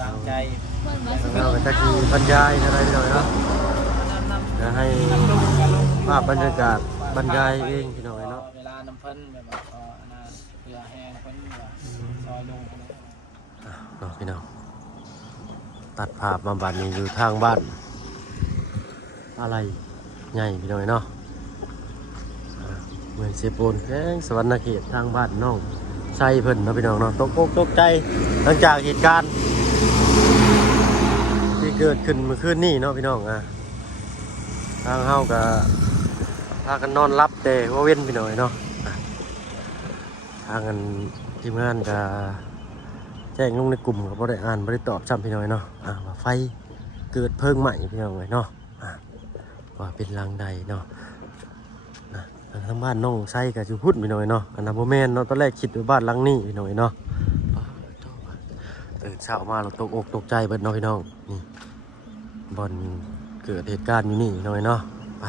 วางใจเราก็จะขี่บรรยายอะไรหน่อยเนาะจะให้ภาพบรรยากาศบรรยายเองพี่น้องเนาะเวลาน้ำเพิ่นแบบว่าเพื่อแห้งเพิ่นซอยลงเนาะพี่น้องตัดภาพมาบัดนี้อยู่ทางบ้านอะไรใหญ่พี่น้องเนาะเมืองเซโปนแข้งสวรรณเขตทางบ้านน้องใส่เพิ่นเนาะพี่น้องเนาะตกอกตกใจหลังจากเหตุการณ์ที่เกิดขึ้นเมื่อคืนนี้เนาะพี่น้องทางเฮาก็พากันนอนรับแต่ว่าเว้นพี่น้องเนาะทางกันทีมงานก็แจ้งลงในกลุ่มก็บ่ได้อ่านบ่ได้ตอบซ้ำพี่น้องเนาะว่าไฟเกิดเพลิงไหม้พี่น้องเนาะว่าเป็นรังใดเนาะทางบ้านน้องไส้กับจูพุทธพี่น้อยเนาะอันนั้นโมเมนเนาะตอนแรกคิดว่าบ้านหลังนี้พี่น้อยเนาะตื่นเช้ามาเราตกอกตกใจเบิดน้องพี่น้องนี่บ่อนเกิดเหตุการณ์อยู่นี่พี่น้อยเนาะไป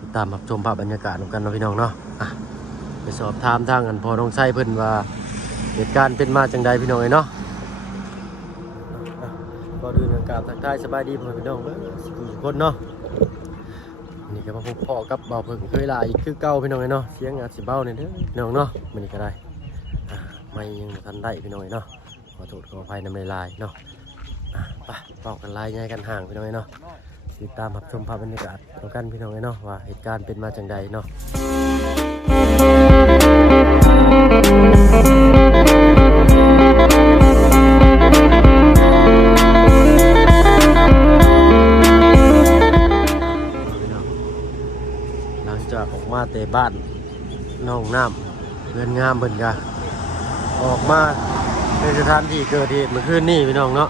ติดตามรับชมภาพบรรยากาศกันเนาะพี่น้องเนาะไปสอบถามทางกันพอน้องไส้เพิ่นว่าเหตุการณ์เป็นมาจังใดพี่น้อยเนาะก็ดูอากาศทักทายสบายดีพี่น้องเด้อทุกคนเนาะนี่ก็มาพบพ่อกับบ่าวเพิ่งเคยลาอีกคือเก่าพี่น้องเนาะเสียงอาจสิเบาเนี่ยเด้อพี่น้องเนาะมันนี่ก็ได้ไม่ยังทันได้พี่น้องเนาะขอโทษขออภัยนำในลายเนาะไปเป่ากันลายง่ายกันห่างพี่น้องเนาะติดตามรับชมภาพบรรยากาศของกันพี่น้องเนาะว่าเหตุการณ์เป็นมาจังใดเนาะออกมาแต่บ้านน้องน้ำเงินงามเบิ่นกะออกมาในสถานที่เกิดเหตุเมื่อคืนนี้พี่น้องเนาะ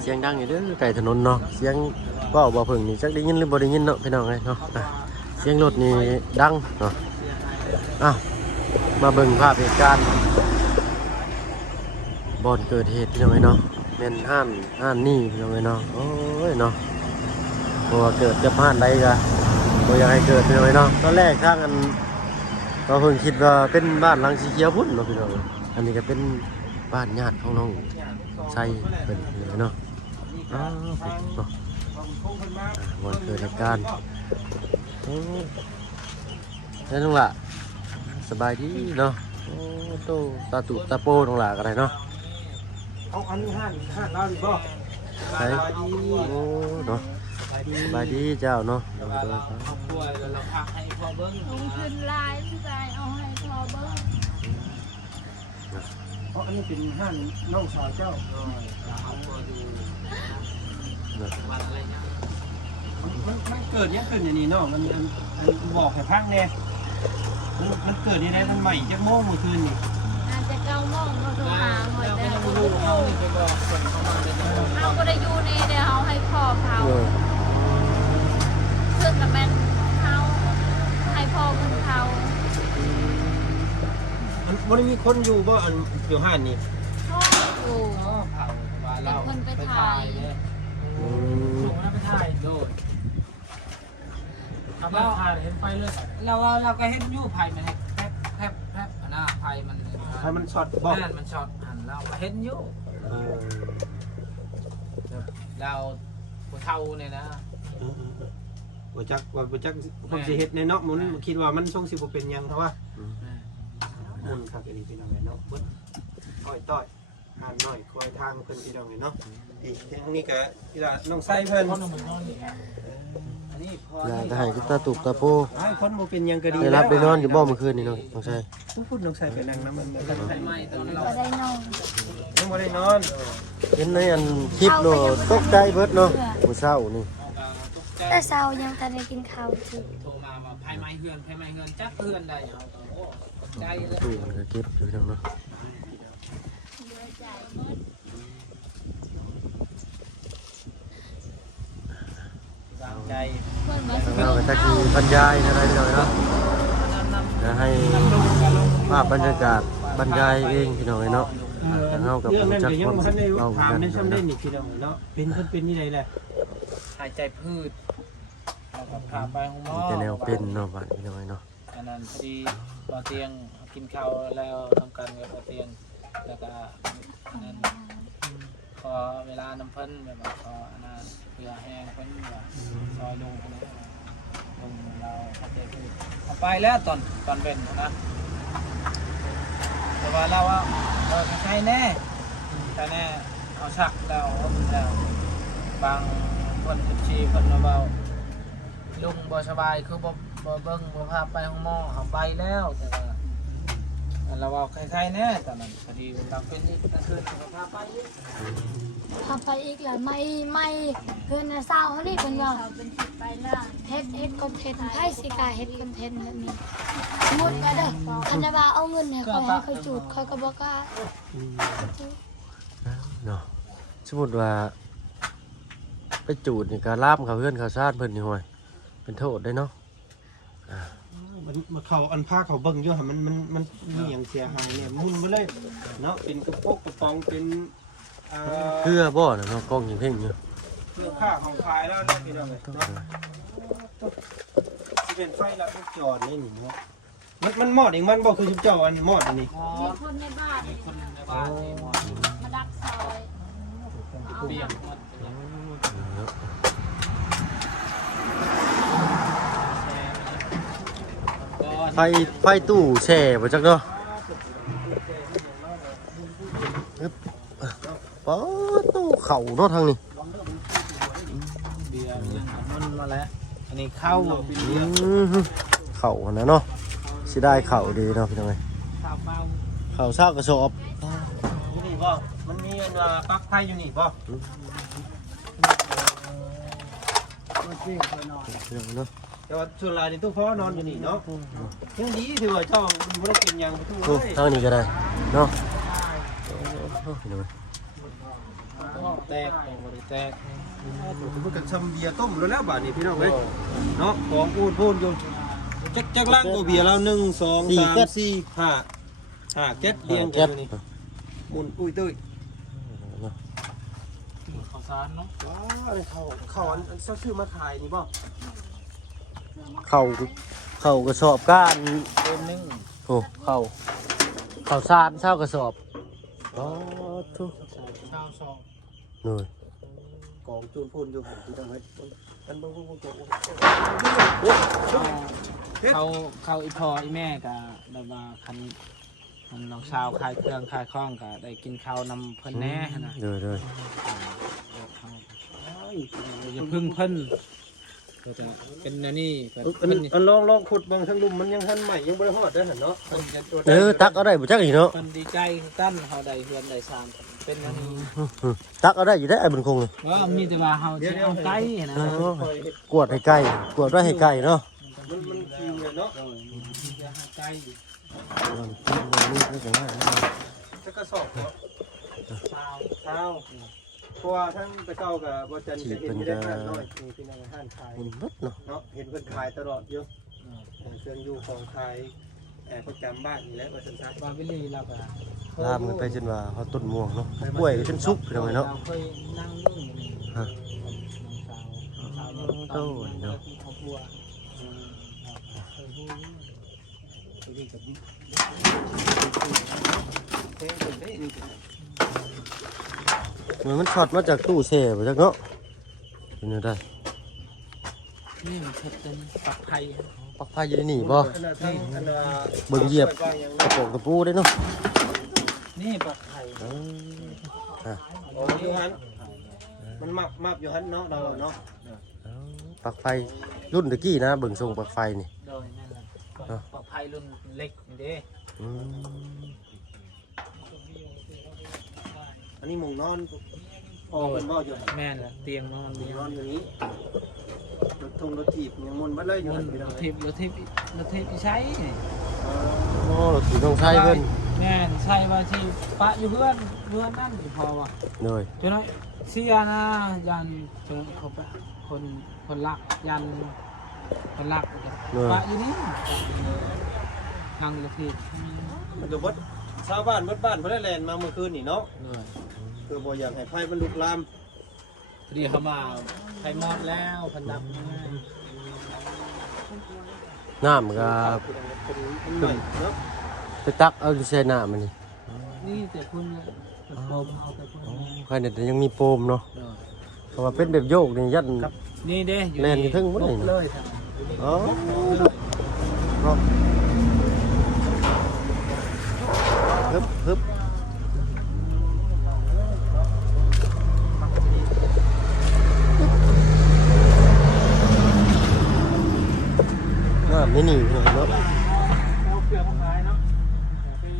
เสียงดังอยู่เด้อไก่ถนนเนาะเสียงก็บ่เพิ่งนี่จักได้ยินหรือบ่ได้ยินเนาะพี่น้องเนาะเสียงรถนี่ดังเนาะมาเบิ่งภาพเหตุการณ์บ่อนเกิดเหตุพี่น้องเนาะเป็นห้านนี่พี่น้องเนาะโอ้ยเนาะเพราะว่าเกิดกับห้านใดกะบ่อยากให้เกิดพี่น้องเนาะตอนแรกทางอันเราเพิ่งคิดว่าเป็นบ้านหลังสีเขียวพุ่นเนาะพี่น้องอันนี้ก็เป็นบ้านญาติของน้องใช่เป็นเนาะเนาะวันเกิดเหตุการณ์นั่นน้องล่ะสบายดีเนาะโอ้โตตาตุตาโปน้องล่ะกันเลยเนาะเอาอันนี้ห้านเราดีบ่ใช่โอ้เนาะสบายดีเจ้าเนาะครอบครัวเราพักให้พ่อเบิ้งลงทุนลายพี่ชายเอาให้พ่อเบิ้งเพราะอันนี้เป็นห้านน้องสาวเจ้าเอาตัวดูวันอะไรเนี่ยมันเกิดยังเกิดอย่างนี้เนาะมันบอกให้พักเนี่ยมันเกิดยังไงมันใหม่จะโม่เมื่อคืนนี่อาจจะ9 โมงเราโทรหาหอยแต่เราดูเขาไปบอกคนเข้ามาเลยเราก็ได้อยู่ในเดี๋ยวเขาให้พ่อเขาซึ่งกับแม่เขาให้พ่อคุณเขามันมีคนอยู่บ่อันอยู่ห้านนี่พ่ออยู่เป็นคนไปถ่ายส่งไปถ่ายโดนเราเห็นไฟเลยเราก็เห็นยู่ไผ่มันแทบนะไผ่มันช็อตบ่นั่นมันช็อตหันเราเห็นยู่เราผู้เฒ่าเนี่ยนะบ่จักคนสิเฮ็ดในเนาะมันคิดว่ามันทรงสิบ่เป็นหยังเพราะว่ามันคักอันนี้เป็นจังไดเนาะเบิดต้อยหานน้อยคอยทางเพิ่นพี่น้องเนาะอีกทางนี้ก็อีหล่ะน้องไส้เพิ่นอันนี้พอได้ให้ตาตุตาโปคนบ่เป็นหยังก็ดีได้รับได้นอนอยู่บ่เมื่อคืนนี่น้องไส้พูดน้องไส้ไปนั่งนำมันบ่ได้ไหมตอนเราได้นอนยังบ่ได้นอนเห็นในอันคลิปเนาะตกใจเบิดเนาะมื้อเช้านี่แต่เช้ายังทันได้กินข้าวทีโทรมาว่าไผไม้เฮือนจักเฮือนได้เอาใจเลยตู้มันก็เก็บอยู่แล้วเนาะใจเราก็จะขี่บรรยายอะไรหน่อยเนาะจะให้ภาพบรรยากาศบรรยายเองพี่น้องเนาะเงากับผมจักความสุขเราถามในช่วงได้นี่พี่น้องเนาะเป็นนี่ไรแหละหายใจพืชพาไปห้องหมอจะแนวเป็นเนาะบ้านพี่น้องเนาะอันนั้นพอดีพอเตียงกินข้าวแล้วทำการกับพอเตียงแล้วก็นั้นพอ อเวลาน้ำเพิ่นแบบว่าขออันนั้นเพื่อแห้งเพิ่นว่าซอยลงคนนี้ลงเราเขาจะพูดเอาไปแล้วตอนเป็นนะแต่ว่าเราว่าใช่แน่เอาชักแล้วบางคนชีคนมาเบาลุงบ่สบายคือบ่เบิ่งบ่พาไปห้องหมอเอาไปแล้วแต่ว่าเราเอาใครๆแน่ตอนนั้นคดีเราเป็นนี่กลางคืนเราพาไปอีก ทำไปอีกแล้วไม่เพื่อนน่ะเศร้าเขานี่เป็นว่า เป็นสิบไปแล้ว เฮ็ดคอนเทนต์ให้สิกาเฮ็ดคอนเทนต์แบบนี้สมมุติว่าเด้อคันจะว่าเอาเงินให้เขาจูดเขาก็บ่กล้า เนาะสมมุติว่าไปจูดนี่ก็ลามเขาเพื่อนเขาชาติเพิ่นนี่ห่วยเป็นโทษได้เนาะ มันเขาอันผ้าเขาเบิ่งอยู่หั่นมันมีหยังเสียหายเนี่ยมุนไปเลยเนาะเป็นกระปุกกระป๋องเป็นเพื่อบ่น่ะเนาะกล้องยิงเพ่งอยู่ เสื้อผ้าของขายแล้วเนาะพี่น้องเนาะสิเป็นไฟละลูกจอดนี่นี่เนาะมันมอดเองมันบ่คือชุบเจ้าอันมอดอันนี้ มีคนในบ้าน คนในบ้านที่หมด มาดักซอย เบี้ยหมด ไฟตู้แช่บ่จักเนาะอึ๊บป๊าตู้เข่าเนาะทางนี้ เบี้ยมันมาแล้วอันนี้เข้าเป็นเบี้ย เข่าอันนั้นเนาะสิได้เข่าดีเนาะพี่น้องเอ้ย ข้าวเปล่า เข่าซากกระสอบ อยู่นี่บ่มันมีอันปลั๊กไฟอยู่นี่บ่ เนาะ แต่ว่าส่วนหลายนี่ตู้พ่อนอนอยู่นี่เนาะยังดีถือว่าเจ้าบ่ได้กินหยังตู้ โอ้ เอ้ย ทางนี้ก็ได้เนาะพี่น้อง แตกบริแตก มันก็ซำเบียร์ต้มแล้วบาดนี้พี่น้องเอ้ยเนาะของพูนอยู่จักลังตัวเบียร์แล้ว1 2 3 4 5เก็ดเรียงกันอยู่นี่หมุนอุ้ยตุ้ย ข้าวสารเนาะ ว้าวเขาอันซื้อมาขายนี่บ่ เข่ากระสอบก้าน เป็นนึ่ง โอ้เข่าซานเช่ากระสอบอ๋อทุก ข้าวซอง หน่อย กองจูนพูนอยู่ผมที่ทำให้กันเบิ่งเขาอีพออีแม่กับแบบว่าคันน้องชาวขายเครื่องขายข้องก็ได้กินข้าวนำเพิ่นแน่นะ เดี๋ยว อย่าพึ่งเพิ่นเป็นอันนี้ อันลองขุดเบิ่งทั้งลุมมันยังทันใหม่ยังบ่ได้ฮอดเด้อหั่นเนาะ ตักเอาได้บ่จักอีกเนาะ มันดีใจตั้นเขาได้เฮือนได้สร้างเป็นอันนี้ ตักเอาได้อยู่ได้ไอ้บุญคงเลย ว่ามีแต่ว่าเขาจะเอาไก่นะ กวดให้ไก่กวดไว้ให้ไก่เนาะ มันคิวเลยเนาะ ไก่ จะกระสอบเนาะเช้าเพราะว่าทั้งไปเก่ากับบ่จันจะเห็นอยู่ได้ขนาดน้อยมีพี่น้องห้านขาย มันเบิดเนาะ เนาะเห็นเพิ่นขายตลอดอยู่เครื่องอยู่ของขายประจำบ้านนี่แหละว่าซั่นซะ บาวิลีเราก็ ลามกันไปจนว่าเขาต้นม่วงเนาะกล้วยจนสุกพี่น้องเนาะ เราเคยนั่งอยู่นี่ ฮะ สาว โต้เนาะ ครอบครัวเคยพูด นี่กับเฮ้ยเพิ่นได้นี่ เหมือนมันช็อตมาจากตู้แช่บ่จักเนาะเป็นจังได๋ นี่มันเผ็ดเป็นปักไผ่ ปักไฟอยู่ในนี่บ่ อันน่ะทั้งอันน่ะ เบิ่งเหยียบกระโปรงกระปูได้เนาะ นี่ปักไผ่ เออ โอ้อยู่หันมันมับอยู่หันเนาะเราเนาะ ปักไฟรุ่นตะกี้นะเบิ่งทรงปักไฟนี่ โดยนั่นแหละปักไผ่รุ่นเล็กนี่เด้ อืม อันนี้มุงนอนพอเป็นบ่อยู่ แม่นเตียงนอน มุ เดี ง ยวน อนอยู่นี้รถถีบยังมุนบ่เลยอยู่ มัน พี่น้อง ทิพย์ใช้ โอ้รถสีต้องใช้เพิ่น แม่นใช่ว่าที่ปะอยู่เพื่อนนั่นพอว่ะ เลย จนเสียนะยันจนเขาปะคนรักยันคนรักปะอยู่นี่ทางละที มันจะวัดชาวบ้านวัดบ้านเพิ่นได้แล่นมาเมื่อคืนนี่เนาะ เลย คือบ่อยากให้ไฟมันลุกลาม เรียกเขามาไฟมอดแล้วพันดับ น้ำก็ เป็นหน่อยเนาะ ไปตักเอาใส่น้ำมันนี่ นี่แต่คุณ โปมเอาแต่พวก อ๋อ นี้ ใครเนี่ยยังมีโปมเนาะ เออ เพราะว่าเป็นแบบโยกนี่ยัด ครับนี่เด้อยู่ แล่นอยู่ถึงบ่ได้ บกเลยครับ อ๋อครับฮึบไม่หนีพี่น้องเนาะ เอาเปลือกมาขายเนาะ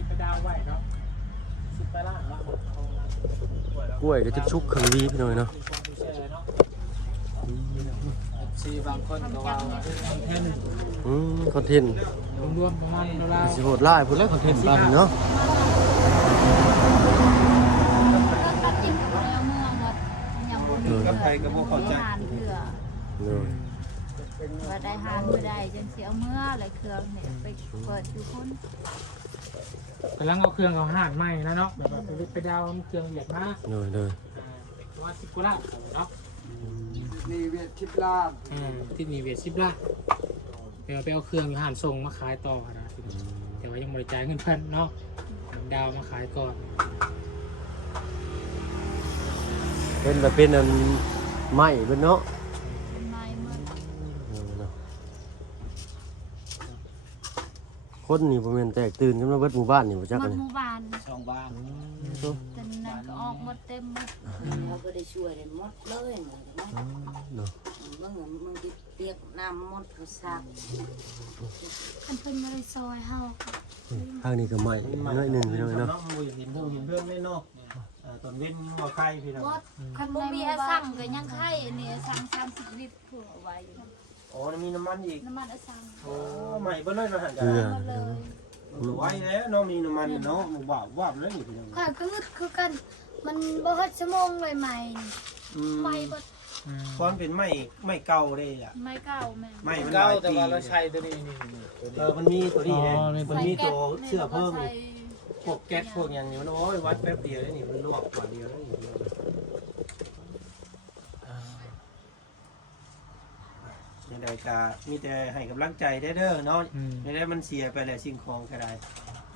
ไปดาวไว้เนาะสิบไปล่างเนาะ กล้วยก็จะชุกขังดีพี่น้องเนาะ ซีบางคนก็ว่าแค่หนึ่ง คอนเทนต์ รวมๆประมาณราว สิโหดไล่พูดแล้วคอนเทนต์บ้านเนาะ ตัดจิ้มกับแล้วเมื่อหมดยังบ่มี กับใครก็บ่เข้าใจ หานเถื่อ เลย ว่าได้หานบ่ได้จนสิเอาเมื่ออะไรเครื่องเนี่ยไปเปิดอยู่คน ๆกำลังเอาเครื่องเอาหาดใหม่แล้วเนาะแบบว่าไปดาวเครื่องเหยียดมา เลย ว่าสิบกุหลาบเนาะ นี่เวียดทิพลาบ ที่นี่เวียด10 ล้านไปเอาเครื่องอยู่หานส่งมาขายต่อนะแต่ว่ายังบริจาคเงินเพิ่นเนาะดาวมาขายก่อน เป็นแบบเป็นอันไม้เป็นเนาะ เป็นไม้หมด คนนี่ประมาณแตกตื่นกันมาเบิดหมู่บ้านนี่บ่จัก หม อั ด น ห นี้ มู่บ้าน สองบ้าน แต่นั่นก็ออกหมดเต็มหมด เขาก็ได้ช่วยได้หมดเลยเหมือนกัน เนาะ มึงเปียกน้ำหมดเขาซัก คันเพิ่นบ่ได้ซอยเฮา ทางนี้ก็ไม้น้อยหนึงพี่น้องเนาะ เนาะบ่เห็นพวกเห็นเพื่อนเลยเนาะตอนเว้นหัวไข่พี่น้อง หมดคันบ่มีอาสั่งก็ยังไข่อันนี้อาสั่ง30ลิตรผัวเอาไว้อยู่ อ๋อมีน้ำมันอีก น้ำมันอาสั่ง โอ้ใหม่เบิ่เลยเนาะหั่น เกลือ หมดเลย ไว้แล้วเนาะมีน้ำมันเนาะหมู่บ่าววาบเลยนี่พี่น้อง ข้อยก็งึดคือกัน มันบ่ฮอดชั่วโมงเลยใหม่ไปบ่ เพราะมันเป็นไม้เก่าเด้อ่ะ ไม้เก่าแม่ ไม้มันห เก้า ลาย แต่ ปี ว่าเราใช้ตัวนี้นี่ มันมีตัวนี้เนี่ย อ๋อมี มันมีตัวเสื้อเพิ่ม ใส่ พวกแก๊สพวกอย่างนี้มันโอ้ยวัดแป๊บเดียวนี่มันลวกกว่าเดียวนี่ยังไงก็มีแต่ให้กำลังใจเด้อเนาะไม่ได้มันเสียไปแล้วสิ่งของก็ได้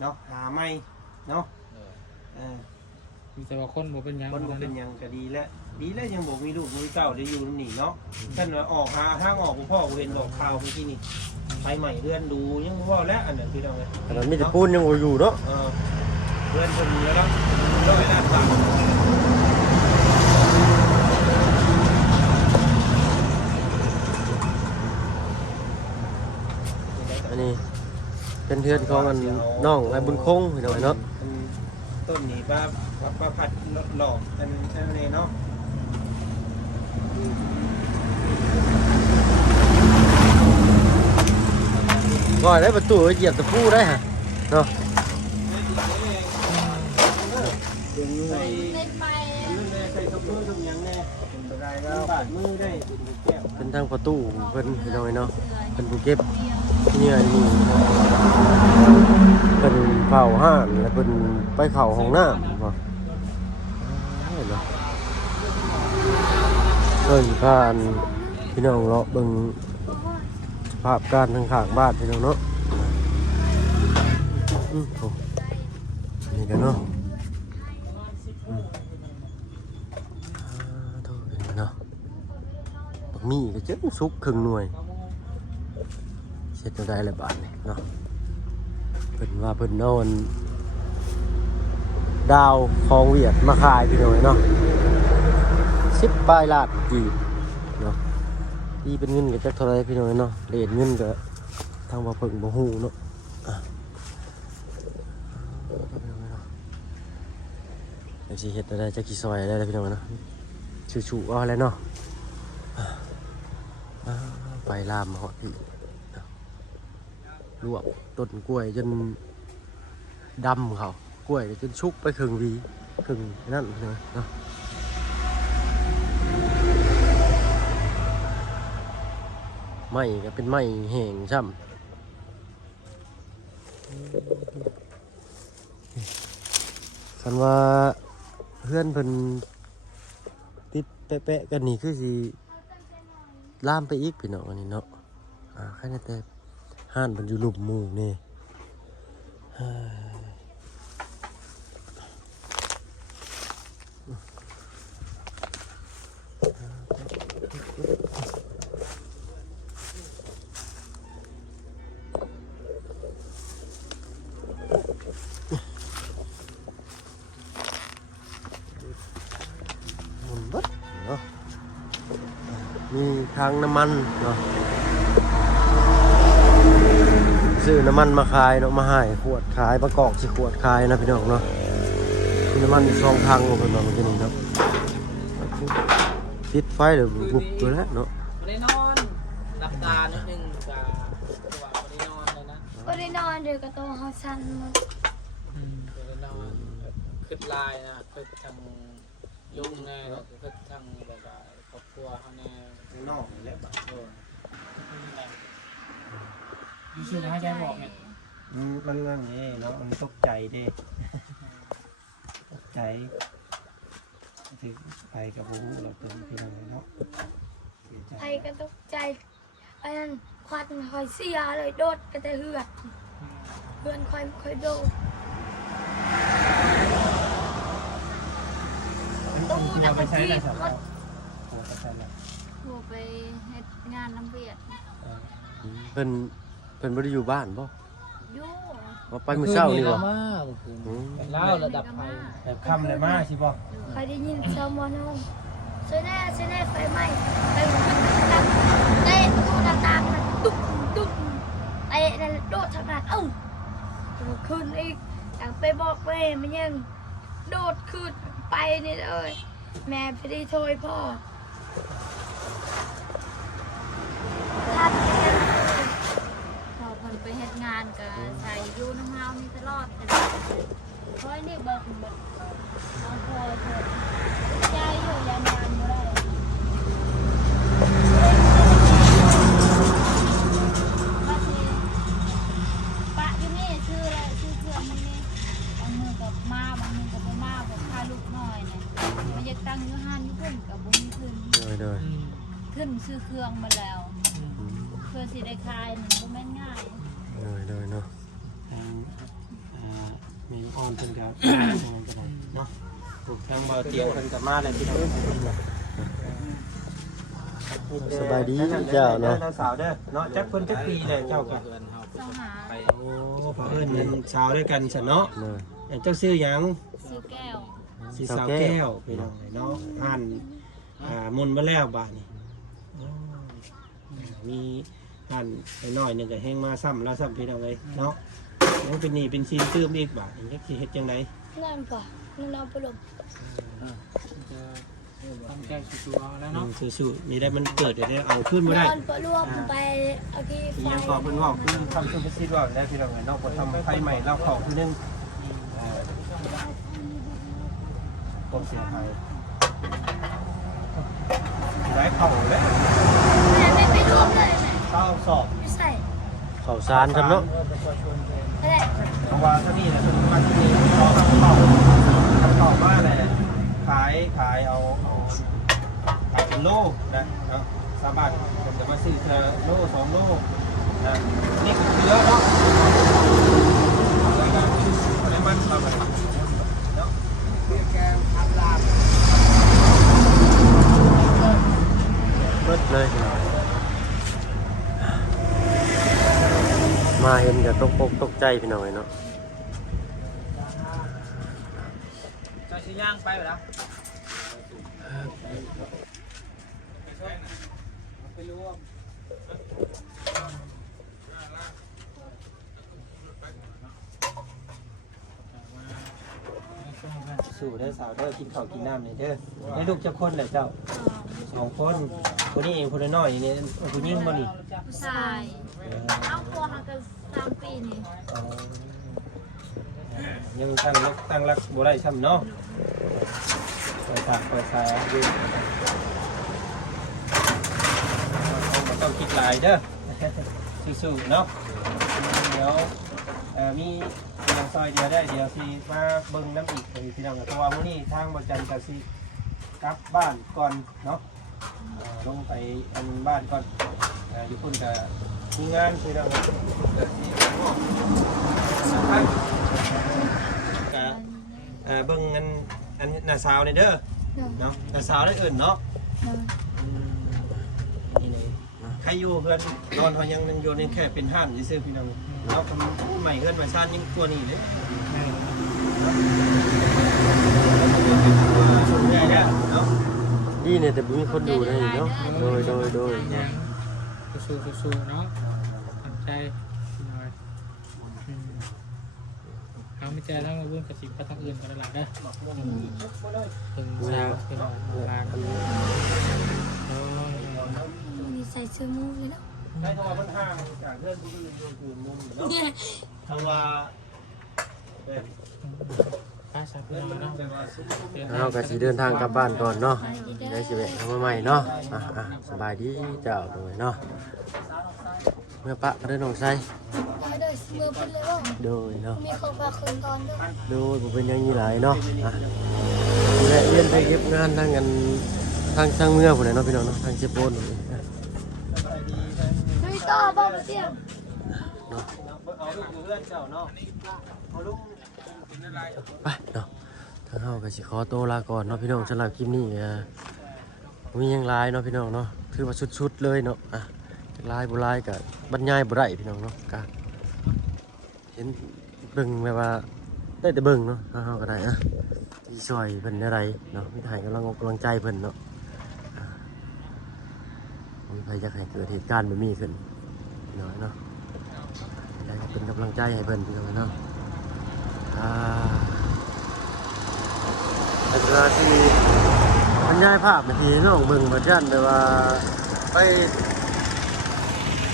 เนาะหาไม่เนาะ มีแต่ว่าคนบ่เป็นหยัง คนบ่เป็นหยังก็ดีแล้วยังบอกมีลูกมีเต้าได้อยู่นำนี่เนาะท่านว่าออกหาทางออกพ่อเห็นบอกข่าวไปที่นี่ไปใหม่เพื่อนดูยังบ่พอแล้วอันนั้นคือเอาไง อันนั้นมีแต่ปูนยังบ่อยู่เนาะ เพื่อนคนนี้แล้ว100 ล้านบาท อันนี้เป็นเทือนของอันน้องไอ้บุญคงพี่น้องเนาะ ต้นนี้ป้าผัดหลอกกันอะไรเนาะ ก่อนได้ประตูเหยียบตะปูได้ฮะเนาะ ใส่ ได้ไป ใส่กระเบื้องตรงยังไงได้แล้วบาดมือได้แก้ว เป็นทางประตูเพิ่นพี่น้องเนาะเป็นผู้เก็บเนี่ยนี่เป็นเผาห้านแล้วเป็นไปเข่าห้องน้ำบ่เนาะเพิ่นพาอันพี่น้องเลาะเบิ่งสภาพการทางข้างบ้านพี่น้องเนาะโอ้นี่กันเนาะโทษเป็นเนาะบักมี่ก็เจ๊งสุกครึ่งหน่วยเสร็จได้แล้วบาทนี่เนาะเพิ่นว่าเพิ่นเอาอันดาวของเวียดมาขายพี่น้องเนาะ10 ปลายล้านกีบเนาะที่เป็นเงินก็จักเท่าไรพี่น้องเนาะเรทเงินก็ทางบ่เพิ่งบ่ฮู้เนาะจักสิเฮ็ดได้จักสิซอยได้พี่น้องเนาะชูๆเอาแล้วเนาะไปลามมาฮอดพี่ลวกต้นกล้วยจนดำเขากล้วยจนชุกไปครึ่งวีครึ่งนั่นเลยเนาะไม้ก็เป็นไม้แห้งช่ำคันว่าเพื่อนเพิ่นติดแปะๆกันนี่คือสิลามไปอีกพี่น้องอันนี้เนาะแค่นั้นแต่ห้านมันอยู่หลุมหมู่นี่ มีทางน้ำมันเนาะซื้อน้ำมันมาขายเนาะมาให้ขวดขายประกอบสิขวดขายนะพี่น้องเนาะมีน้ำมันสองทางเพิ่นว่าเมื่อกี้นี้ครับติดไฟเดี๋ยวบุบตัวแล้วเนาะ บ่ได้นอนหลับตานิดนึงก็ว่าบ่ได้นอนเลยนะ ก็ได้นอนเดี๋ยวก็โตเฮาสั่นหมด บ่ได้นอนคิดลายนะคิดทางลุงแน่แล้วก็คิดทางแบบว่าครอบครัวเฮาแน่ ข้างนอกนี่แหละบัด ยูซูให้ใจบอกเนี่ย มันนั่นนี่เนาะมันตกใจเด้ ตกใจถึงไปกับบ่ฮู้เราเติมพี่น้องเนาะเสียใจ ไปก็ตกใจอันนั้นควันคอยเสียเลยโดดก็แต่เหือดคอยโดดตู้นักดนตรีหมด โอ้ก็ใช่แล้ว โทรไปเฮ็ดงานน้ำเบียด เพิ่นบ่ได้อยู่บ้านบ่ อยู่ ว่าไปมื้อเช้านี่บ่ มาเล่าระดับไฟ แบบค่ำเลยมาสิบ่ คอยได้ยินเสียงมอนองเสียแน่ไฟไหม้ไปดังเตะตู้หน้าต่างมันตุ๊บเตะนั่นโดดทางนั้นขึ้นอีกอยากไปบอกแม่มันยังโดดขึ้นไปนี่เลยแม่ไปได้โทรพ่อทัดแม่ พอเพิ่นไปเฮ็ดงานก็ใส่อยู่น้ำเฮานี่ตลอดแต่คอยนี่เบิ่งเอาพอเถอะใจอยู่ยานานบ่ได้ว่าสิปะอยู่นี่ชื่ออะไรชื่อเครื่องนี่นี่บางมือกับมาบางมือกับบ่มาบ่พาลูกน้อยน่ะบ่อยากตั้งอยู่ห้านอยู่เพิ่นก็บ่มีขึ้น เด้อ ขึ้นซื้อเครื่องมาแล้ว เพื่อสิได้ขายมันบ่แม่นง่าย เด้อเนาะ ทางเมนออนเพิ่นก็ทางก็ได้เนาะทางบ่เตียงเพิ่นก็มาแล้วพี่น้อง สบายดีเจ้าเนาะ สาวเด้อเนาะจักเพิ่นจักปีแหละเจ้าก็ เพื่อนเฮา ต้องหา ไป โอ้พอเอิ้นมันสาวด้วยกันซะเนาะ เด้อ เจ้าชื่อหยัง ซื้อแก้ว สิสาวแก้วพี่น้องเนาะอ่านมนต์มาแล้วบาดนี้มีอ่านไปหน่อยหนึงก็แห้งมาซ้ำแล้วซ้ำพี่น้องเลยเนาะยังเป็นหนี่เป็นซีนตื้มอีกบาดนี้จักสิเฮ็ดจังได นั่นป่ะนั่นเอาไปลม ทำใจชัวร์แล้วเนาะ สู้ๆนี่ได้มันเกิดได้เอาขึ้นบ่ น ได้ อนปลวกไปเอาที่ อี ไฟ หยังก็เพิ่นเว้าคือคำสุภาษิตว่าได้พี่น้องเนาะบ่ทำไฟใหม่แล้วเข้าคือนึงก็เสียหายได้เข้าแล้ว แม่ไม่ไปรวมเลยแม่ เศร้าสอบ ไม่ใส่ ข้าวสารครับเนาะ นั่นแหละ เพราะว่าถ้านี่แหละเป็นมาที่นี่เราทำเข้ามาแหละขายเอาขายเป็นโลนะเนาะสามารถผมจะมาซื้อเธอโล2โลนะนี่คือเนื้อเนาะแล้วก็ได้มันเข้าไปเนาะ เบิดเลย มาเห็นก็ตกอกตกใจพี่น้องเนาะ ใจสิย่างไปแล้ว สู่ได้อสาวเด้อกินข้าวกินน้ำนี่เด้อได้ลูกจะคนแหละเจ้า2คนคนนี้เองคนน้อยนี่ผู้หญิงบ่นี่ ผู้ชายเอาพวกหากัน3 ปีนี่ ยังตั้งรักบ่ได้ซ้ำเนาะเปิดตาเปิดสายอยู่บ่ต้องคิดหลายเด้อ สู้ๆเนาะเดี๋ยวมีอย่างซอยเดียวได้เดี๋ยวสิมาเบิ่งน้ำอีกพี่น้องเพราะว่ามื้อนี้ทางบ่จันทร์ก็สิกลับบ้านก่อนเนาะลงไปอันบ้านก่อนอยู่พุ่นก็มีงานพี่น้องก็สิเบิ่งอันน้าสาวนี่เด้อเนาะน้าสาวได้เอิ้นเนาะนี่เลยใครอยู่เพื่อนนอนเขายังอยู่ในแค่เป็นห้านซื่อๆพี่น้องเนาะผู้ใหม่เพื่อนมาซ่านยิ่งกว่านี้เลยชมได้เด้อเนาะ ดี เนี่ยแต่บ่มีคนอยู่ได้เนาะโดย ยังสู้ๆเนาะทำใจหน่อยเอาไม่ใจแล้วมาเบิ่งกระสิบไปทางอื่นกันหลังเด้อถึงเช้าถึงบ้านมีใส่เสื้อมูเลยนะ ใช้โทรมันห่างจากเพื่อนผู้อื่นอยู่มุมเนาะทว่า ป้าสับเพื่อนเนาะ เฮาก็สิเดินทางกลับบ้านก่อนเนาะได้สิแวะเข้ามาใหม่เนาะสบายดีเจ้าโดยเนาะเมื่อปะก็ได้น้องไส ได้เด้อเมื่อเป็นเลยว่า โดยเนาะ มีของฝากคืนตอนด้วย โดยบ่เป็นหยังยี่หลายเนาะและเรียนไปเก็บงานทางกันทางเมื่อพุ่นน่ะเนาะพี่น้องเนาะทางเจ็บโอนนี่ ไม่ต่อบอกเสียง เอาลูกเพื่อนเจ้าเนาะเอาลูก ไปเนาะทางเฮาก็สิขอตัวลาก่อนเนาะพี่น้องสำหรับคลิปนี้มีหยังหลายเนาะพี่น้องเนาะถือว่าสุดๆเลยเนาะหลายบ่หลายก็บรรยายบ่ได้พี่น้องเนาะก็เห็นเบิ่งแบบว่าได้แต่เบิ่งเนาะทางเฮาก็ได้ที่ซอยเพิ่นอะไรเนาะมีให้กำลังใจเพิ่นเนาะมีใครอยากให้เกิดเหตุการณ์แบบนี้ขึ้นพี่น้องเนาะอยากให้เป็นกำลังใจให้เพิ่นพี่น้องเนาะแต่ก็ที่บรรยายภาพที่น้องเบิ่งมาย่านแบบว่าไป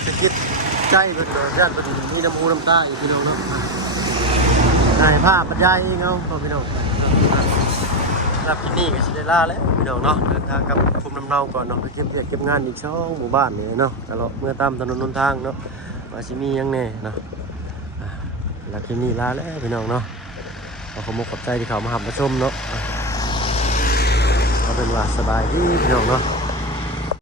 สะกิดใจเพิ่นย่านเพิ่นมีน้ำหูน้ำตาอยู่พี่น้องเนาะได้ภาพบรรยายเองเอาพ่อพี่น้องรับที่นี่ก็สิได้ลาแล้วพี่น้องเนาะเดินทางกลับภูมิลำเนาก่อนเนาะไปเก็บงานอีก2หมู่บ้านนี่เนาะตลอดเมื่อตามถนนหนทางเนาะว่าสิมีหยังแน่เนาะรับที่นี่ลาแล้วพี่น้องเนาะขอบคุณขอบใจที่เขามาหับมาชมเนาะเอาเป็นว่าสบายดีพี่น้องเนาะ